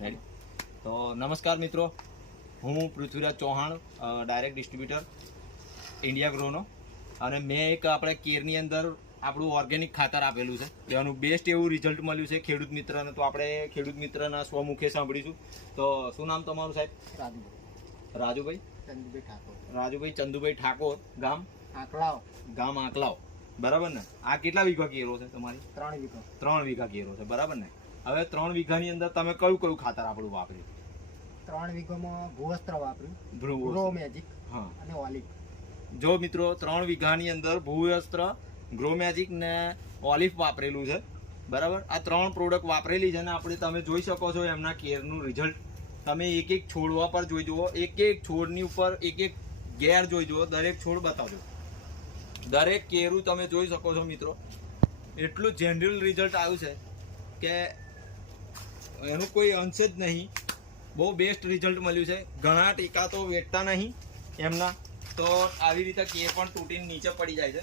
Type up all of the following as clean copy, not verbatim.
Ready? તો નમસ્કાર મિત્રો, હું Prithviraj Chauhan, direct distributor India ગ્રોનો. અને મેં એક આપણે કેરની અંદર આપણું ઓર્ગેનિક ખાતર આપેલું છે, જેનું બેસ્ટ એવું રિઝલ્ટ મળ્યું છે ખેડૂત મિત્રને. તો આપણે ખેડૂત મિત્રના સ્વમુખે સાંભળીશું. તો શું નામ તમારું સાહેબ? રાજુભાઈ ચંદુભાઈ ઠાકોર. રાજુભાઈ ચંદુભાઈ ઠાકોર, ગામ આંકલાવ. ગામ આંકલાવ, બરાબર ને? આ કેટલા વીઘા કેરો છે તમારી? 3 વીઘા. 3 વીઘા કેરો છે, બરાબર ને? હવે 3 વીઘાની અંદર તમે કયું કયું ખાતર આપણું વાપર્યું? 3 વીઘામાં ભૂવસ્ત્ર વાપર્યું, ભ્રુવ. ગ્રો મેજિક હા, અને ઓલિવ. જો મિત્રો 3 વીઘાની અંદર ભૂવસ્ત્ર, ગ્રો મેજિક ને ઓલિવ વાપરેલું છે, બરાબર? આ 3 પ્રોડક્ટ વાપરેલી છે ને આપણે તમે જોઈ શકો છો એમના કેરનું રિઝલ્ટ. તમે એક એક છોડવા પર જોઈ જુઓ, એક એક છોડની ઉપર એક એક ગેર જોઈ જુઓ, દરેક છોડ બતાવજો. દરેક કેરું તમે જોઈ શકો છો મિત્રો, એટલું જેન્યુઅલ રિઝલ્ટ આવ્યું છે કે એનું કોઈ અંશ જ નહીં. બહુ બેસ્ટ રિઝલ્ટ મળ્યું છે. ઘણા ટીકા તો વેચતા નહીં એમના, તો આવી રીતે કેર પણ તૂટીને નીચે પડી જાય છે.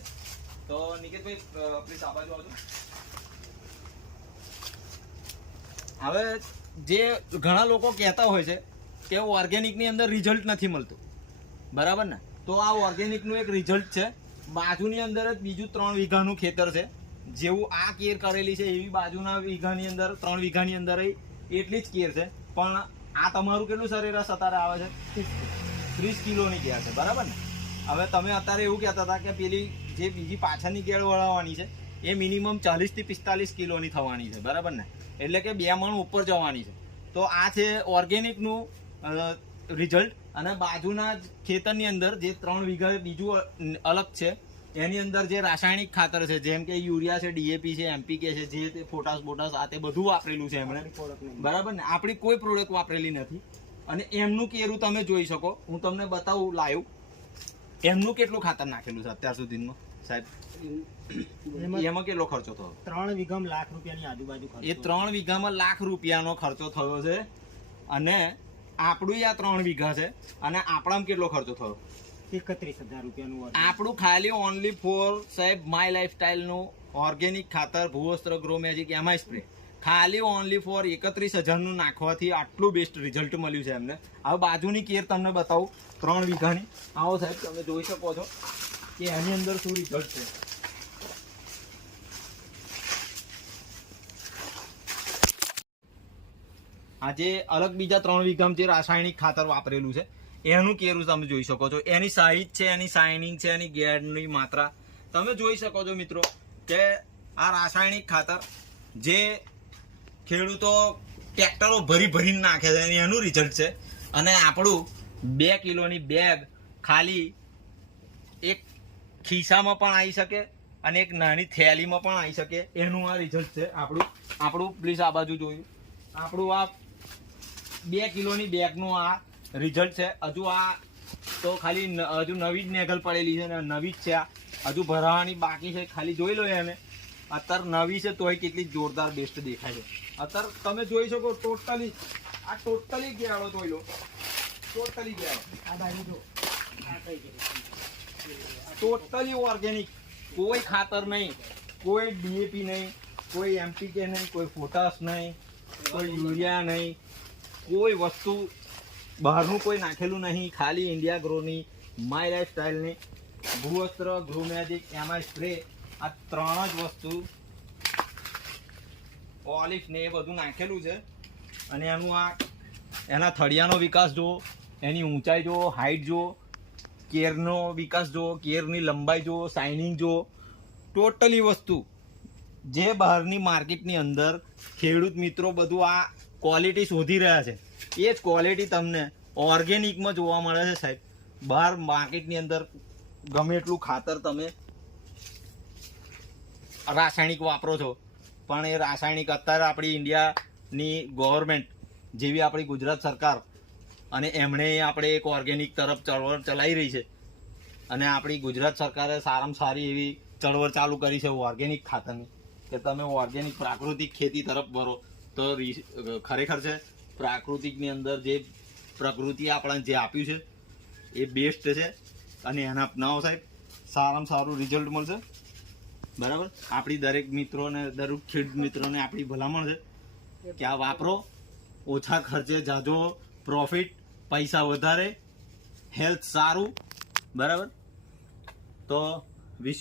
તો નિકેતભાઈ પ્લીઝ આ બાજુ આવજો. હવે જે ઘણા લોકો કહેતા હોય છે કે ઓર્ગેનિકની અંદર રિઝલ્ટ નથી મળતું, બરાબર ને? તો આ ઓર્ગેનિકનું એક રિઝલ્ટ છે. બાજુની અંદર જ બીજું 3 વીઘાનું ખેતર છે, જેવું આ કેર કરેલી છે એવી બાજુના વીઘાની અંદર 3 વીઘાની અંદર એટલી જ કેર છે. પણ આ તમારું કેટલું સરેરાશ અત્યારે આવે છે? 30 કિલોની કેર છે, બરાબર ને? હવે તમે અત્યારે એવું કહેતા હતા કે પેલી જે બીજી પાછળની કેળ વળાવવાની છે એ મિનિમમ 40 થી 45 કિલોની થવાની છે, બરાબર ને? એટલે કે 2 મણ ઉપર જવાની છે. તો આ છે ઓર્ગેનિકનું રિઝલ્ટ. અને બાજુના જ ખેતરની અંદર જે 3 વીઘા બીજું અલગ છે એની અંદર જે રાસાયણિક ખાતર છે, જેમ કે યુરિયા છે, ડીએપી છે, એમપીકે છે, જે તે ફોટાસ બોટાસ આ તે બધું વાપરેલું છે એમણે, બરાબર ને? આપણી કોઈ પ્રોડક્ટ વાપરેલી નથી. અને એમનું કેરું તમે જોઈ શકો, હું તમને બતાવું લાઈવ એમનું કેટલું ખાતર નાખેલું છે અત્યાર સુધીમાં સાહેબ. એમાં કેટલો ખર્ચો થયો? 3 વીઘામાં લાખ રૂપિયાની આજુબાજુ ખર્ચો. એ 3 વીઘામાં લાખ રૂપિયાનો ખર્ચો થયો છે. અને આપણું આ 3 વીઘા છે અને આપણામાં કેટલો ખર્ચો થયો? 31,000 રૂપિયાનું. આપણું ખાલી ઓનલી ફોર સાહેબ માય લાઈફસ્ટાઈલનું ઓર્ગેનિક ખાતર ભૂવસ્ત્ર, ગ્રો મેજિક, એમઆઈ સ્પ્રે, ખાલી ઓનલી ફોર 31,000નું નાખવાથી આટલું બેસ્ટ રિઝલ્ટ મળ્યું છે એમને. હવે બાજુની કેર તમને બતાવું 3 વીઘાની. આવો સાહેબ, તમે જોઈ શકો છો કે એની અંદર શું રિઝલ્ટ છે. આજે અલગ બીજા 3 વીઘામાં જે રાસાયણિક ખાતર વાપરેલું છે એનું કેરું તમે જોઈ શકો છો. એની સાઈઝ છે, એની શાઇનિંગ છે, એની ગેરની માત્રા તમે જોઈ શકો છો મિત્રો. કે આ રાસાયણિક ખાતર જે ખેડૂતો ટ્રેક્ટરો ભરી ભરીને નાખે છે એનું રિઝલ્ટ છે. અને આપણું 2 કિલોની બેગ ખાલી એક ખિસ્સામાં પણ આવી શકે અને એક નાની થેલીમાં પણ આવી શકે એનું આ રિઝલ્ટ છે આપણું. પ્લીઝ આ બાજુ જોયું. આપણું આ 2 કિલોની બેગનું આ રિઝલ્ટ છે. હજુ આ તો ખાલી હજુ નવી જ નેગલ પડેલી છે ને, નવી જ છે. આ હજુ ભરાવાની બાકી છે, ખાલી જોઈ લો એને. અત્યારે નવી છે તોય કેટલી જોરદાર બેસ્ટ દેખાય છે. અત્યારે તમે જોઈ શકો ટોટલી ગેળો જોઈ લો, ટોટલી ગેળો. આ બાજુ જો, આ કઈ છે? ટોટલી ઓર્ગેનિક, કોઈ ખાતર નહીં, કોઈ ડીએપી નહીં, કોઈ એમપીકે નહીં, કોઈ પોટાશ નહીં, કોઈ યુરિયા નહીં, કોઈ વસ્તુ બહારનું કોઈ નાખેલું નહીં. ખાલી India ગ્રોની my લાઈફસ્ટાઈલની ભૂવસ્ત્ર, grow magic, MI spray, આ 3 જ વસ્તુ, ઓલિવ ને એ બધું નાખેલું છે. અને એના થળિયાનો વિકાસ જુઓ, એની ઊંચાઈ જુઓ, હાઈટ જુઓ, કેરનો વિકાસ જુઓ, કેરની લંબાઈ જુઓ, શાઇનિંગ જુઓ. ટોટલી વસ્તુ જે બહારની માર્કેટની અંદર ખેડૂત મિત્રો બધું આ ક્વોલિટી શોધી રહ્યા છે, એ જ ક્વોલિટી તમને ઓર્ગેનિકમાં જોવા મળે છે સાહેબ. બહાર માર્કેટની અંદર ગમે એટલું ખાતર તમે રાસાયણિક વાપરો છો, પણ એ રાસાયણિક અત્યારે આપણી ઇન્ડિયાની ગવર્મેન્ટ જેવી આપણી ગુજરાત સરકાર અને એમણે આપણે એક ઓર્ગેનિક તરફ ચળવળ ચલાવી રહી છે. અને આપણી ગુજરાત સરકારે સારામાં સારી એવી ચળવળ ચાલુ કરી છે ઓર્ગેનિક ખાતરની, કે તમે ઓર્ગેનિક પ્રાકૃતિક ખેતી તરફ વળો. તો ખરેખર છે પ્રાકૃતિકની અંદર જે પ્રકૃતિ આપણને જે આપ્યું છે એ બેસ્ટ છે. અને એના અપનાવો સાહેબ, સારામાં સારું રિઝલ્ટ મળશે, બરાબર? આપણી દરેક મિત્રોને, દરેક ખેડૂત મિત્રોને આપણી ભલામણ છે કે આ વાપરો ઓછા ખર્ચે જાજો પ્રોફિટ, પૈસા વધારે, હેલ્થ સારું, બરાબર. તો